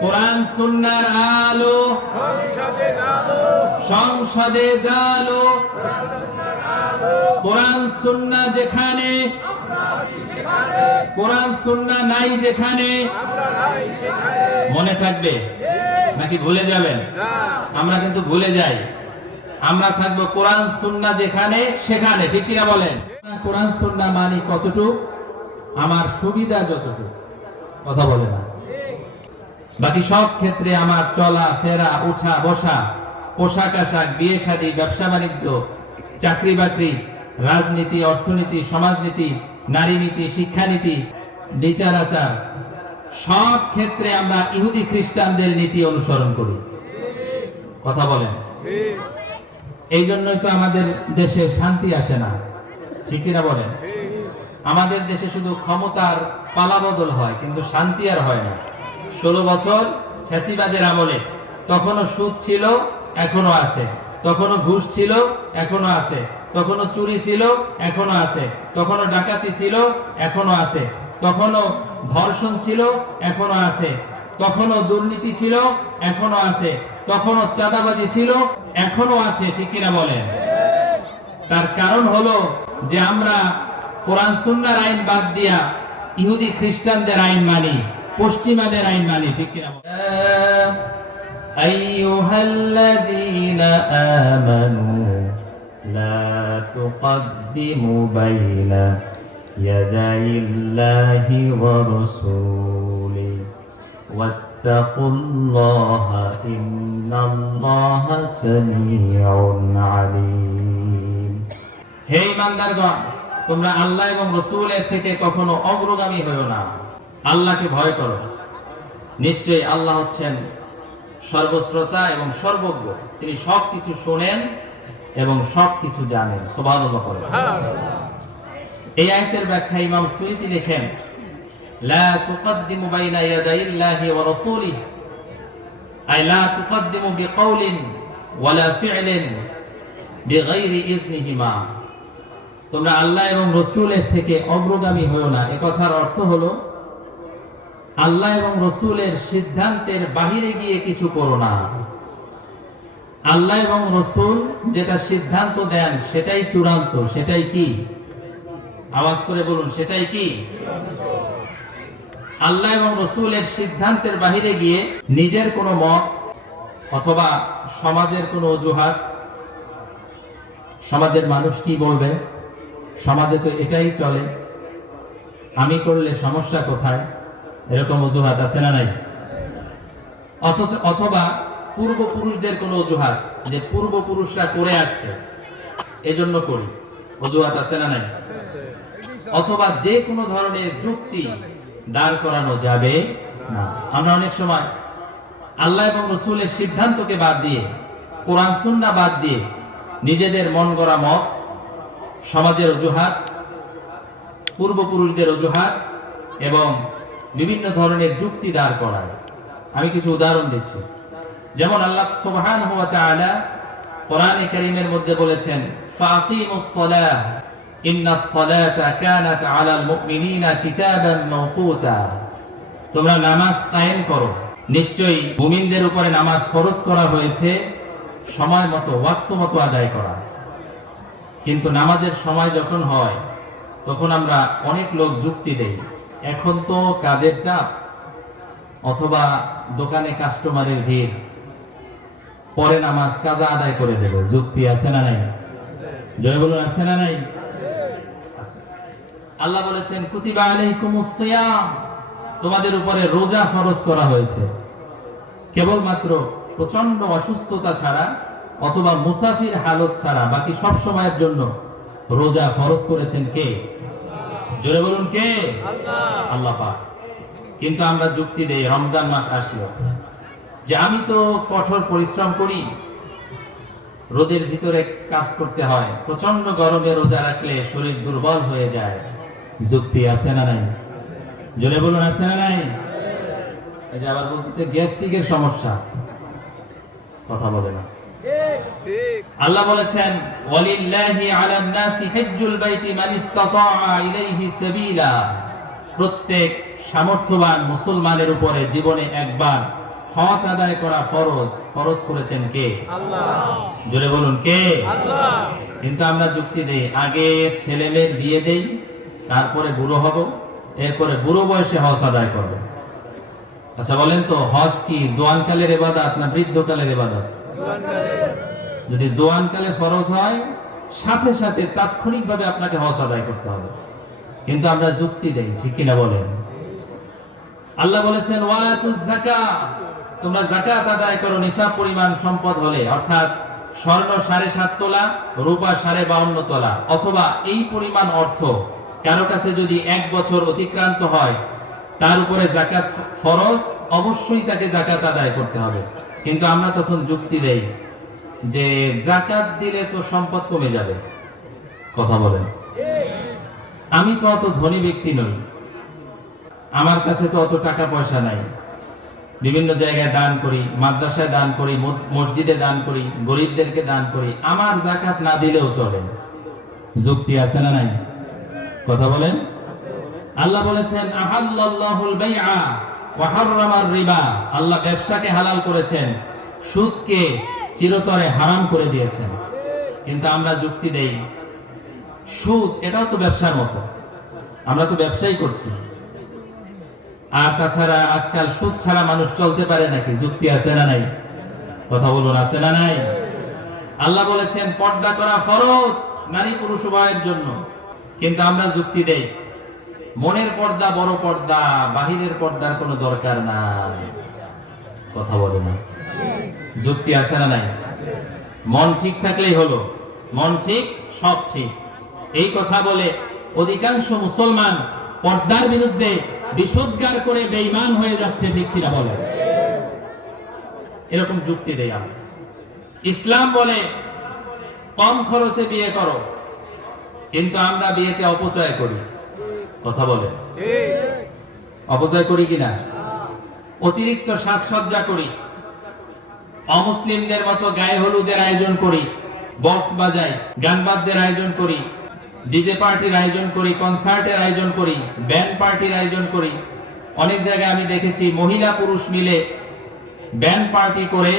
কোরআন সুন্নার আলো। সংসদে জালো। কোরআন সুন্না যেখানে। কোরআন সুন্না নাই যেখানে। মনে থাকবে? নাকি ভুলে যাবেন? আমরা কিন্তু ভুলে যাই। আমরা থাকব কোরআন সুন্না যেখানে সেখানে। ঠিক কিনা বলেন? কোরআন সুন্না মানি কতটুক? আমার সুবিধা যতটুক। কথা বলে না। বাকি সব ক্ষেত্রে আমার চলা, ফেরা ওঠা বসা, পোশাক আশাক, বিয়ে শাদী, ব্যবসা বাণিজ্য, চাকরি বাকরি, রাজনীতি, অর্থনীতি, সমাজনীতি, নারী নীতি, শিক্ষানীতি, বিচার আচার, সব ক্ষেত্রে আমরা ইহুদি খ্রিস্টানদের নীতি অনুসরণ করি। কথা বলেন। এই জন্যই তো আমাদের দেশে শান্তি আসে না। ঠিক কিনা বলেন? আমাদের দেশে শুধু ক্ষমতার পালাবদল হয়, কিন্তু শান্তি আর হয় না। ষোলো বছর ফ্যাসিবাদের আমলে। তখনও সুদ ছিল এখনও আছে। তখনও ঘুষ ছিল এখনও আছে। তখনও চুরি ছিল এখনও আছে। তখনও ডাকাতি ছিল এখনও আছে। তখনও ধর্ষণ ছিল এখনও আছে। তখনও দুর্নীতি ছিল এখনও আছে। তখনও চাঁদাবাজি ছিল এখনও আছে, ঠিক কিনা বলেন? তার কারণ হলো যে আমরা কোরআন, সুন্নার আইন বাদ দিয়া ইহুদি খ্রিস্টানদের আইন মানি। পশ্চিমাদের আইন মানি ঠিক কিনা أيها الذين آمنوا لا تقدموا بين يدي الله ورسوله واتقوا الله إن الله سميع عليم হে ইমানদারগণ তোমরা আল্লাহ এবং রসুলের থেকে কখনো অগ্রগামী হও না আল্লাহকে ভয় করো। নিশ্চয়ই আল্লাহ হচ্ছেন সর্বশ্রোতা এবং সর্বজ্ঞ। তিনি সব কিছু শোনেন এবং সব কিছু জানেন সোভান এই আয়তের ব্যাখ্যা ইমাম সুইতি লেখেন, লা তুকদ্দিমু বাইনা ইয়াদাইল্লাহি ওয়া রাসূলিহি। আই লা তুকদ্দিমু বিকাউলিন ওয়ালা ফি'লিন বিগাইরি ইযনিহিমা। তোমরা আল্লাহ এবং রসুলের থেকে অগ্রগামী হও না। এ কথার অর্থ হলো আল্লাহ এবং রসুলের সিদ্ধান্তের বাহিরে গিয়ে কিছু করো না। আল্লাহ এবং রসুল যেটা সিদ্ধান্ত দেন, সেটাই চূড়ান্ত, সেটাই কি? আওয়াজ করে বলুন, সেটাই কি? আল্লাহ এবং রসুলের সিদ্ধান্তের বাহিরে গিয়ে নিজের কোনো মত অথবা সমাজের কোনো অজুহাত। সমাজের মানুষ কি বলবে? সমাজে তো এটাই চলে। আমি করলে সমস্যা কোথায়? এরকম অজুহাত আছে না নাই? অথচ, অথবা পূর্বপুরুষদের কোনো অজুহাত, যে পূর্বপুরুষরা করে আসছে, এজন্য করি। অজুহাত আছে না নাই? অথবা যে কোনো ধরনের যুক্তি দাঁড় করানো যাবে না। আমরা অনেক সময় আল্লাহ এবং রসুলের সিদ্ধান্তকে বাদ দিয়ে, কোরআন সুন্না বাদ দিয়ে নিজেদের মন গড়া মত, সমাজের অজুহাত, পূর্বপুরুষদের অজুহাত এবং বিভিন্ন ধরনের যুক্তি দাঁড় করায়। আমি কিছু উদাহরণ দিচ্ছি। যেমন আল্লাহ সুবহান হুয়া তাআলা কোরআনে কারীমের মধ্যে বলেছেন ফাকিমুস সালাহ ইন্নাস সালাতা কানাত আলাল মুমিনিনা কিতাবান মাওকুতা। তোমরা নামাজ কায়েম করো। নিশ্চয়ই মুমিনদের উপরে নামাজ ফরজ করা হয়েছে সময় মতো, ওয়াক্ত মতো আদায় করা। কিন্তু নামাজের সময় যখন হয়, তখন আমরা অনেক লোক যুক্তি দেই। এখন তো কাজের চাপ, অথবা দোকানে কাস্টমারের ভিড়। পরে নামাজ কাজা আদায় করে দেব। যুক্তি আছে না নাই? জয় বলুন, আছে না নাই? আল্লাহ বলেছেন তোমাদের উপরে রোজা ফরজ করা হয়েছে। কেবলমাত্র প্রচণ্ড অসুস্থতা ছাড়া, অথবা মুসাফির হালত ছাড়া বাকি সব সময়ের জন্য রোজা ফরজ করেছেন কে? জোরে বলুন কে? আল্লাহ। পাক। কিন্তু আমরা যুক্তি দেই রমজান মাস আসলো। যে আমি তো কঠোর পরিশ্রম করি রোদের ভিতরে কাজ করতে হয় প্রচণ্ড গরমে রোজা রাখলে শরীর দুর্বল হয়ে যায়। যুক্তি আছে না নাই? জোরে বলুন আছে না নাই? যে আবার বলতেছে গ্যাস্ট্রিকের সমস্যা। কথা বলে না। আল্লাহ বলেছেন ওয়ালিল্লাহি আলান নাসি হজ্জুল বাইতি মান ইসতাতাআ ইলাইহি সাবিলা। প্রত্যেক সামর্থ্যবান মুসলমানের উপরে জীবনে একবার হজ আদায় করা ফরজ। ফরজ করেছেন কে? আল্লাহ। জোরে বলুন কে? আল্লাহ। কিন্তু আমরা যুক্তি দেই আগে ছেলে মেয়ের বিয়ে দেই তারপরে বুড়ো হব এরপরে বুড়ো বয়সে হজ আদায় করব। আচ্ছা বলেন তো হজ কি জোয়ানকালের এবাদাত না বৃদ্ধকালের এবাদাত? যদি জোয়ানকালে ফরজ হয়, সাথে সাথে তাৎক্ষণিকভাবে আপনাকে হজ আদায় করতে হবে। কিন্তু আমরা যুক্তি দেই, ঠিক কিনা বলেন? আল্লাহ বলেছেন তোমরা যাকাত আদায় করো, নিসাব পরিমাণ সম্পদ হলে, অর্থাৎ স্বর্ণ সাড়ে সাত তোলা, রূপা সাড়ে বাউন্ন তোলা, অথবা এই পরিমাণ অর্থ কারও কাছে যদি এক বছর অতিক্রান্ত হয়, তার উপরে জাকাত ফরজ, অবশ্যই তাকে জাকাত আদায় করতে হবে। কিন্তু আমরা তখন যুক্তি দেই যে জাকাত দিলে তো সম্পদ কমে যাবে। কথা বলেন। আমি তো অত ধনী ব্যক্তি নই। আমার কাছে তো অত টাকা পয়সা নাই। বিভিন্ন জায়গায় দান করি, মাদ্রাসায় দান করি মসজিদে দান করি, গরিবদেরকে দান করি। আমার জাকাত না দিলেও চলে। যুক্তি আছে না নাই? কথা বলেন। আল্লাহ বলেছেন হাররামার রিবা। আল্লাহ ব্যবসাকে হালাল করেছেন। সুদকে চিরতরে হারাম করে দিয়েছেন। কিন্তু আমরা যুক্তি দেই, সুদ এটাও তো ব্যবসার মতো। আমরা তো ব্যবসাই করছি। আর তাছাড়া আজকাল সুদ ছাড়া মানুষ চলতে পারে নাকি? যুক্তি আছে না নাই? কথা বলুন আছে না নাই? আল্লাহ বলেছেন, পর্দা করা ফরজ নারী পুরুষ উভয়ের জন্য। কিন্তু আমরা যুক্তি দেই, মনের পর্দা বড় পর্দা, বাহিরের পর্দার কোনো দরকার নাই। কথা বলে না। যুক্তি আছে না নাই? মন ঠিক থাকলেই হলো। মন ঠিক সব ঠিক। এই কথা বলে অধিকাংশ মুসলমান পর্দার বিরুদ্ধে বিশুদ্ধার করে বেঈমান হয়ে যাচ্ছে ঠিক কিনা বলে এরকম যুক্তি আমরা ইসলাম বলে কম খরচে বিয়ে করো কিন্তু আমরা বিয়েতে অপচয় করি। কথা বলে অপচয় করি কিনা? অতিরিক্ত সাজসজ্জা করি। অমুসলিমদের মতো গায়ে হলুদের আয়োজন করি, বক্স বাজাই, গান বাদ্যের আয়োজন করি, ডিজে পার্টির আয়োজন করি, কনসার্টের আয়োজন করি, ব্যান্ড পার্টির আয়োজন করি। অনেক জায়গায় আমি দেখেছি মহিলা পুরুষ মিলে ব্যান্ড পার্টি করে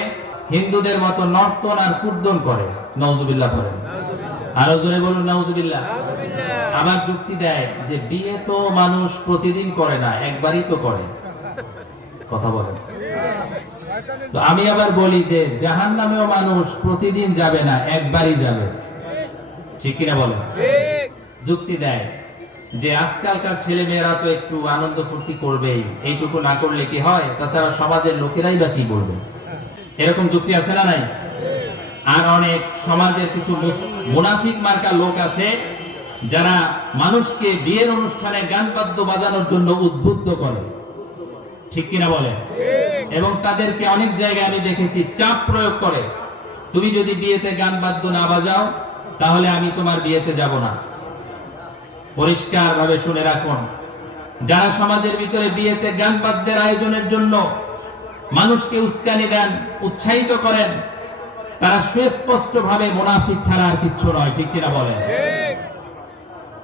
হিন্দুদের মতো নর্তন আর কুর্দন করে। নওজুবিল্লাহ করে আরও জোরে বলুন, নওজুবিল্লাহ। আবার যুক্তি দেয় যে বিয়ে তো মানুষ প্রতিদিন করে না, একবারই তো করে। কথা বলেন। তো আমি আবার বলি যে জাহান নামেও মানুষ প্রতিদিন যাবে না একবারই যাবে। ঠিক কিনা বলেন? যুক্তি দেয় যে আজকালকার ছেলে মেয়েরা তো একটু আনন্দ ফুর্তি করবেই। এইটুকু না করলে কি হয়? তাছাড়া সমাজের লোকেরাই বা কি করবে এরকম যুক্তি আছে না নাই? আর অনেক সমাজের কিছু মুনাফিক মার্কা লোক আছে যারা মানুষকে বিয়ের অনুষ্ঠানে গান বাদ্য বাজানোর জন্য উদ্বুদ্ধ করে। ঠিক কিনা বলে এবং তাদেরকে অনেক জায়গায় আমি দেখেছি, চাপ প্রয়োগ করে। তুমি যদি বিয়েতে গান বাদ্য না বাজাও, তাহলে আমি তোমার বিয়েতে যাব না। পরিষ্কার ভাবে শুনে রাখুন, যারা সমাজের ভিতরে বিয়েতে গান বাদ্যের আয়োজনের জন্য মানুষকে উস্কানি দেন, উৎসাহিত করেন, তারা সুস্পষ্ট ভাবে মুনাফিক ছাড়া আর কিচ্ছু নয়, ঠিক কিনা বলেন?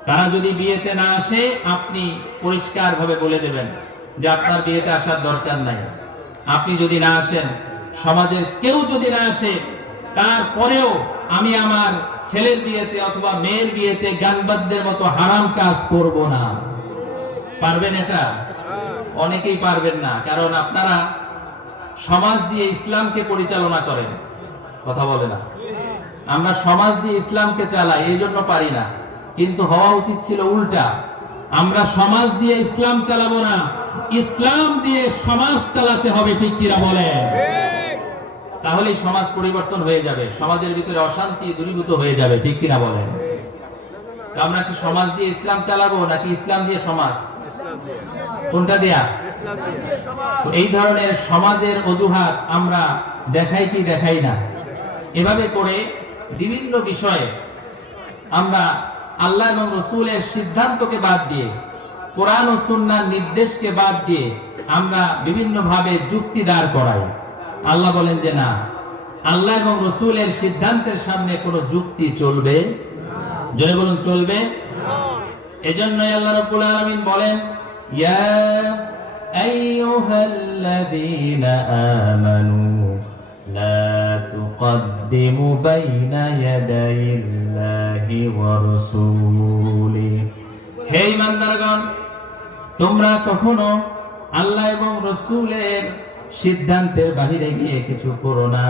তারা যদি বিয়েতে না আসে, আপনি পরিষ্কার ভাবে বলে দেবেন। যে আপনার বিয়েতে আসার দরকার নাই। আপনি যদি না আসেন, সমাজের কেউ যদি না আসে, তারপরেও আমি আমার ছেলের বিয়েতে অথবা মেয়ের বিয়েতে গান বাদ্যের মতো হারাম কাজ করব না। পারবেন এটা? অনেকেই পারবেন না, কারণ আপনারা সমাজ দিয়ে ইসলামকে পরিচালনা করেন। কথা বলে না। আমরা সমাজ দিয়ে ইসলামকে চালাই, এই জন্য পারি না। কিন্তু হওয়া উচিত ছিল উল্টা। আমরা সমাজ দিয়ে ইসলাম চালাবো না। ইসলাম দিয়ে সমাজ চালাতে হবে ঠিক কিরা বলে তাহলেই সমাজ পরিবর্তন হয়ে যাবে সমাজের ভিতরে অশান্তি দূরীভূত হয়ে যাবে ঠিক কিনা বলেন? আমরা কি সমাজ দিয়ে ইসলাম চালাবো নাকি ইসলাম দিয়ে সমাজ? কোনটা দেয়া? এই ধরনের সমাজের অজুহাত আমরা দেখাই কি দেখাই না? এভাবে করে বিভিন্ন বিষয়ে আমরা আল্লাহ এবং রসুলের সিদ্ধান্তকে বাদ দিয়ে কোরআন ও সুন্নার নির্দেশকে বাদ দিয়ে আমরা বিভিন্নভাবে যুক্তি দাঁড় করাই। আল্লাহ বলেন যে না, আল্লাহ এবং রসুলের সিদ্ধান্তের সামনে কোনো যুক্তি চলবে? জয় বলুন, চলবে? এজন্যই আল্লাহ রাব্বুল আলামিন বলেন, ইয়া আইয়ুহাল্লাযীনা আমানু লা তুকদ্দিমু বাইনা ইয়াদাইল্লাহি ওয়া রাসূলিহি। হে ইমানদারগণ তোমরা কখনো আল্লাহ এবং রসুলের সিদ্ধান্তের বাহিরে গিয়ে কিছু করো না।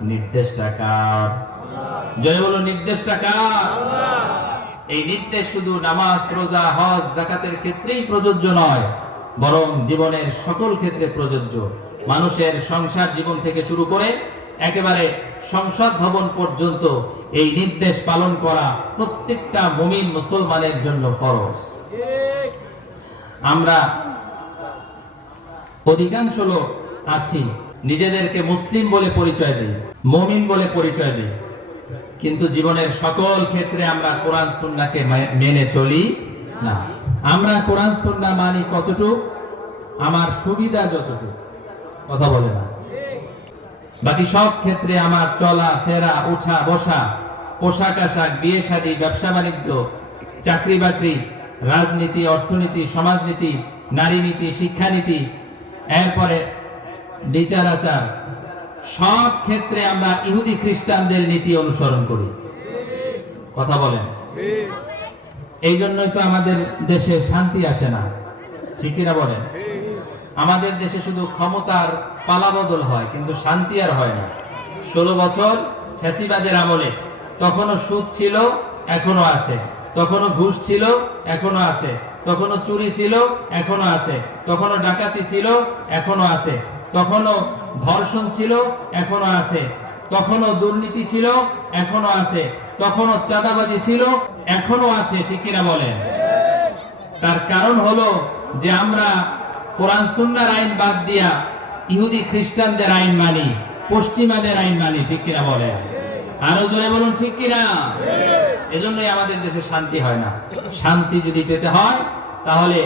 নির্দেশটা কার? জয় বলো, নির্দেশটা কার? এই নির্দেশ শুধু নামাজ, রোজা, হজ জাকাতের ক্ষেত্রেই প্রযোজ্য নয়, বরং জীবনের সকল ক্ষেত্রে প্রযোজ্য। মানুষের সংসার জীবন থেকে শুরু করে একেবারে সংসদ ভবন পর্যন্ত এই নির্দেশ পালন করা প্রত্যেকটা মুমিন মুসলমানের জন্য ফরজ। আমরা অধিকাংশ লোক আছি, নিজেদেরকে মুসলিম বলে পরিচয় দিই, মমিন বলে পরিচয় দিই। কিন্তু জীবনের সকল ক্ষেত্রে আমরা কোরআন, সুন্নাকে মেনে চলি না। আমরা কোরআন, সুন্না মানি কতটুক? আমার সুবিধা যতটুকু। কথা বলে না। বাকি সব ক্ষেত্রে আমার চলা, ফেরা, উঠা, বসা, পোশাক আশাক, বিয়ে শাদী, ব্যবসা বাণিজ্য, চাকরি বাকরি রাজনীতি, অর্থনীতি, সমাজনীতি নারী নীতি শিক্ষানীতি, এরপরে বিচার আচার সব ক্ষেত্রে আমরা ইহুদি খ্রিস্টানদের নীতি অনুসরণ করি। কথা বলেন। এই জন্যই তো আমাদের দেশে শান্তি আসে না। ঠিকই না বলেন? আমাদের দেশে শুধু ক্ষমতার পালাবদল হয়, কিন্তু শান্তি আর হয় না। ষোলো বছর ফ্যাসিবাদের আমলে তখনও সুদ ছিল এখনও আছে। তখনও ঘুষ ছিল এখনও আছে। তখনও চুরি ছিল এখনও আছে। তখনও ডাকাতি ছিল এখনও আছে। তখনও ধর্ষণ ছিল এখনও আছে। তখনও দুর্নীতি ছিল এখনও আছে। তখনও চাঁদাবাজি ছিল এখনও আছে, ঠিক কিনা বলেন? তার কারণ হলো যে আমরা কোরআন, সুন্নার আইন বাদ দিয়া ইহুদি খ্রিস্টানদের আইন মানি, পশ্চিমাদের আইন মানি, ঠিক কিনা বলে আরও জোরে বলুন, ঠিক কিনা? এজন্যই আমাদের দেশে শান্তি হয় না। শান্তি যদি পেতে হয়, তাহলে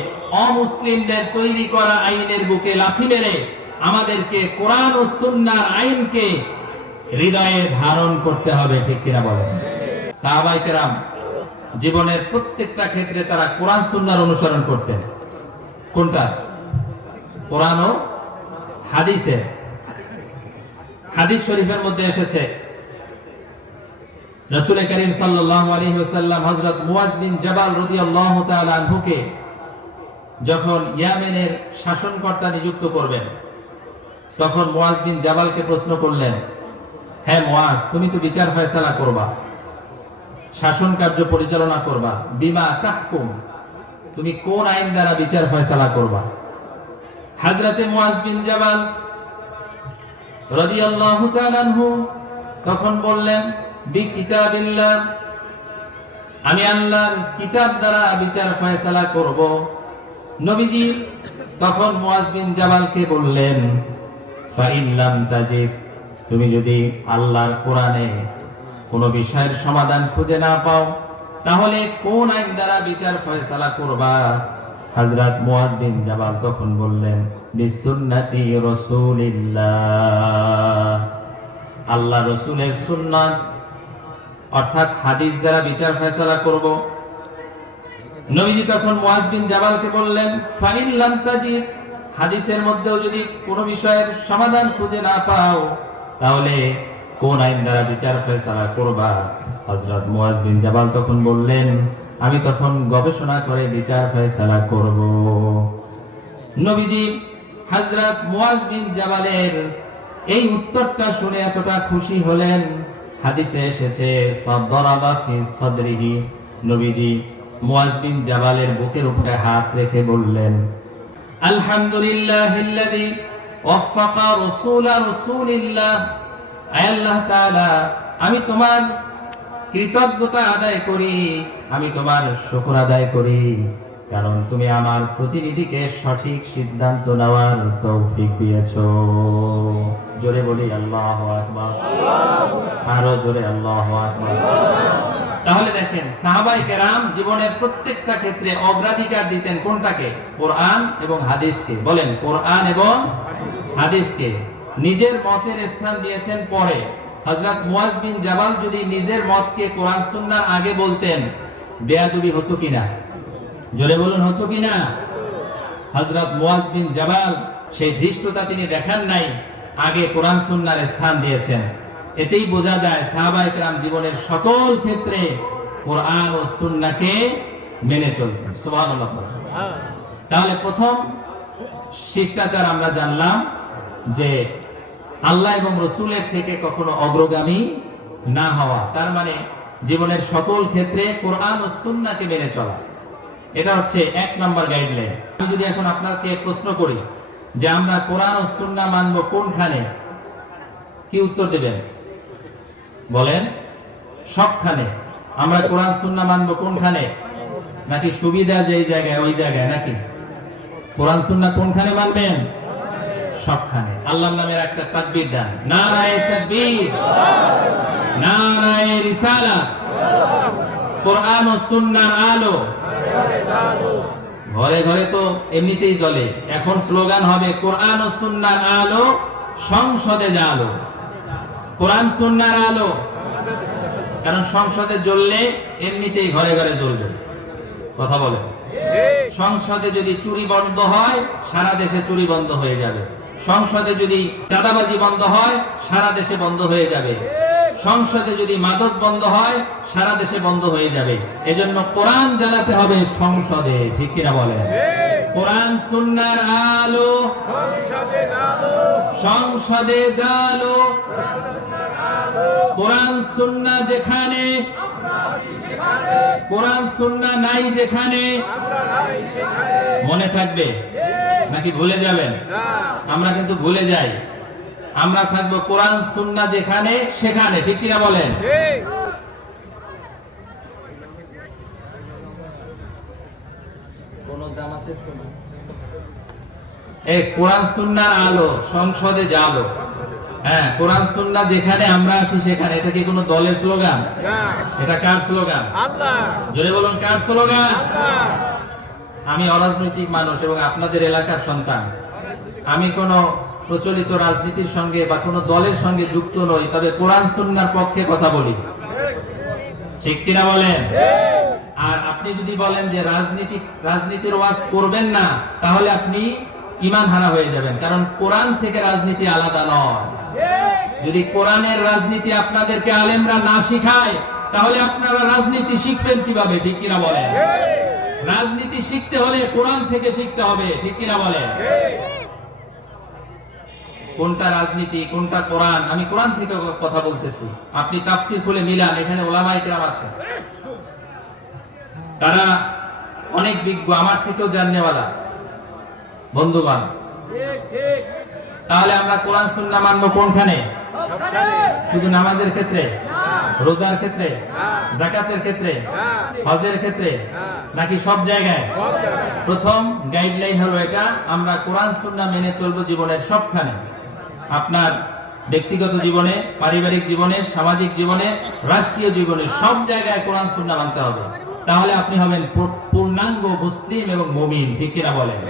অমুসলিমদের তৈরি করা আইনের বুকে লাথি মেরে আমাদেরকে কোরআন ও সুন্নার আইনকে হৃদয়ে ধারণ করতে হবে, ঠিক কিনা বলেন? সাহাবাই কেরাম, জীবনের প্রত্যেকটা ক্ষেত্রে তারা কোরআন, সুন্নার অনুসরণ করতেন। কোনটা? কোরআন ও হাদিসের। হাদিস শরীফের মধ্যে এসেছে রসুল করিম ওয়াসাল্লাম হযরত মুয়াজ বিন জাবাল রাদিয়াল্লাহু তাআলা আনহুকে যখন ইয়ামেনের শাসনকর্তা নিযুক্ত করবেন, তখন মুয়াজ বিন জাবালকে প্রশ্ন করলেন হ্যাঁ মুয়াজ, তুমি তো বিচার ফয়সালা করবা, শাসন কার্য পরিচালনা করবা, বিমা তাহকুম, তুমি কোন আইন দ্বারা বিচার ফয়সালা করবা? হাজরাতে মুয়াজ বিন জাবাল রাদিয়াল্লাহু তাআলা আনহু তখন বললেন বি কিতাবিল্লাহ আমি আল্লাহর কিতাব দ্বারা বিচার ফয়সালা করব। নবীজি তখন মুয়াজ বিন জাবালকে বললেন ফাইল্লাম তাজিদ, তুমি যদি আল্লাহর কোরআনে কোন বিষয়ের সমাধান খুঁজে না পাও, তাহলে কোন আইন দ্বারা বিচার ফয়সালা করবা? হযরত মুয়াজ বিন জাবাল তখন বললেন, বিসুন্নতি রাসূলিল্লাহ। আল্লাহ রসুলের সুন্নাত অর্থাৎ হাদিস দ্বারা বিচার ফয়সালা করব। নবীজি তখন মুয়াজ বিন জাবালকে বললেন, ফাইন লাম তাজিদ হাদিসের মধ্যেও যদি কোনো বিষয়ের সমাধান খুঁজে না পাও, তাহলে কোন আইন দ্বারা বিচার ফয়সালা করবা? হযরত মুয়াজ বিন জাবাল তখন বললেন, আমি তখন গবেষণা করে বিচার ফয়সালা করব। নবীজি হযরত মুয়াজ বিন জাবালের এই উত্তরটা শুনে এতটা খুশি হলেন হাদিসে এসেছে, ফাদরাবা নবীজি মুয়াজ বিন জাবালের বুকের উপরে হাত রেখে বললেন, আলহামদুলিল্লাহিল্লাযী ওয়াফাকা রাসূলা রাসূলিল্লাহ। আল্লাহ তাআলা, আমি তোমার কৃতজ্ঞতা আদায় করি, আমি তোমার শুকর আদায় করি। কারণ তুমি আমার প্রতিনিধিকে সঠিক সিদ্ধান্ত নেওয়ার তৌফিক দিয়েছ। জোরে বলি, আল্লাহ আকবার। আরও জোরে, আল্লাহ আকবার। তাহলে দেখেন, সাহাবাই কেরাম জীবনের প্রত্যেকটা ক্ষেত্রে অগ্রাধিকার দিতেন কোনটাকে? কোরআন এবং হাদিসকে। বলেন, কোরআন এবং হাদিসকে। নিজের মতের স্থান দিয়েছেন পরে। হযরত মুয়াজ বিন জাবাল যদি নিজের মতকে কোরআন সুন্নাহর আগে বলতেন, বেয়াদুবি হতো কিনা? জোরে বলুন, হতো কিনা হযরত মুয়াজ বিন জাবাল, সেই ধৃষ্টতা তিনি দেখান নাই, আগে কোরআন সুন্নার স্থান দিয়েছেন। এতেই বোঝা যায় সাহাবায়ে কেরাম জীবনের সকল ক্ষেত্রে কোরআন ও সুন্নাহকে মেনে চলতেন। সুবহানাল্লাহ। তাহলে প্রথম শিষ্টাচার আমরা জানলাম যে আল্লাহ এবং রসুলের থেকে কখনো অগ্রগামী না হওয়া। তার মানে জীবনের সকল ক্ষেত্রে কোরআন ও সুন্নাকে মেনে চলা। এটা হচ্ছে এক নম্বর গাইডলাইন আমি যদি এখন আপনাকে প্রশ্ন করি যে আমরা কোরআন ও সুন্না মানব কোনখানে? কি উত্তর দেবেন? বলেন, সবখানে। আমরা কোরআন সুন্না মানব কোনখানে? নাকি সুবিধা যেই জায়গায়, ওই জায়গায়, নাকি? কোরআন সুন্না কোনখানে মানবেন? সবখানে। আল্লাহ নামের একটা তাকবীর দেন। নারায়ে তাকবীর। নারায়ে রিসালাত। কোরআন ও সুন্নাহর আলো। ঘরে ঘরে তো এমনিতেই জ্বলে। এখন স্লোগান হবে, কোরআন ও সুন্নাহর আলো সংসদে জালো কোরআন সুন্নাহর আলো। কারণ সংসদে জ্বললে এমনিতেই ঘরে ঘরে জ্বলবে। কথা বলে। সংসদে যদি চুরি বন্ধ হয়, সারা দেশে চুরি বন্ধ হয়ে যাবে। সংসদে যদি চাঁদাবাজি বন্ধ হয়, সারা দেশে বন্ধ হয়ে যাবে। সংসদে যদি মাদক বন্ধ হয় সারা দেশে বন্ধ হয়ে যাবে। এজন্য কোরআন জ্বালাতে হবে সংসদে ঠিক কিনা বলেন? কোরআন সুন্নার আলো সংসদে জালো। কোরআন সুন্না যেখানে কোরআন সুন্না নাই যেখানে মনে থাকবে? নাকি ভুলে যাবেন? আমরা কিন্তু ভুলে যাই। আমরা থাকব কোরআন সুন্না যেখানে সেখানে। ঠিক কিনা বলেন। এই। কোরআন সুন্নার আলো সংসদে জালো হ্যাঁ কোরআন সুন্না যেখানে আমরা আছি সেখানে। এটা কি কোনো দলের স্লোগান? এটা কার স্লোগান? জোরে বলুন কার স্লোগান? আমি অরাজনৈতিক মানুষ এবং আপনাদের এলাকার সন্তান। আমি কোন প্রচলিত রাজনীতির সঙ্গে বা কোনো দলের সঙ্গে যুক্ত নই, তবে কোরআন সুন্নার পক্ষে কথা বলি। ঠিক কিনা বলেন? আর আপনি যদি বলেন যে রাজনীতি, রাজনীতির ওয়াজ করবেন না, তাহলে আপনি ইমান হারা হয়ে যাবেন, কারণ কোরআন থেকে রাজনীতি আলাদা নয়। যদি কোরআনের রাজনীতি আপনাদেরকে আলেমরা না শিখায়, তাহলে আপনারা রাজনীতি শিখবেন কীভাবে, ঠিক কিনা বলেন? রাজনীতি শিখতে হলে কোরআন থেকে শিখতে হবে, ঠিক কিনা বলেন? কোনটা রাজনীতি, কোনটা কোরআন? আমি কোরআন থেকে কথা বলতেছি। আপনি তাফসির খুলে মিলান, এখানে ওলামাই কেরাম আছে। তারা অনেক বিজ্ঞ, আমার থেকেও জাননেওয়ালা। বন্ধুগণ, তাহলে আমরা কোরআন সুন্নাহ মানবো কোনখানে? শুধু নামাজের ক্ষেত্রে? রোজার ক্ষেত্রে? জাকাতের ক্ষেত্রে? হজের ক্ষেত্রে? নাকি সব জায়গায়? প্রথম গাইডলাইন হলো এটা, আমরা কোরআন সুন্নাহ মেনে চলবো জীবনের সবখানে। আপনার ব্যক্তিগত জীবনে, পারিবারিক জীবনে, সামাজিক জীবনে, রাষ্ট্রীয় জীবনে, সব জায়গায় কোরআন সুন্না মানতে হবে। তাহলে আপনি হবেন পূর্ণাঙ্গ মুসলিম এবং মমিন, ঠিক কিনা বলেন?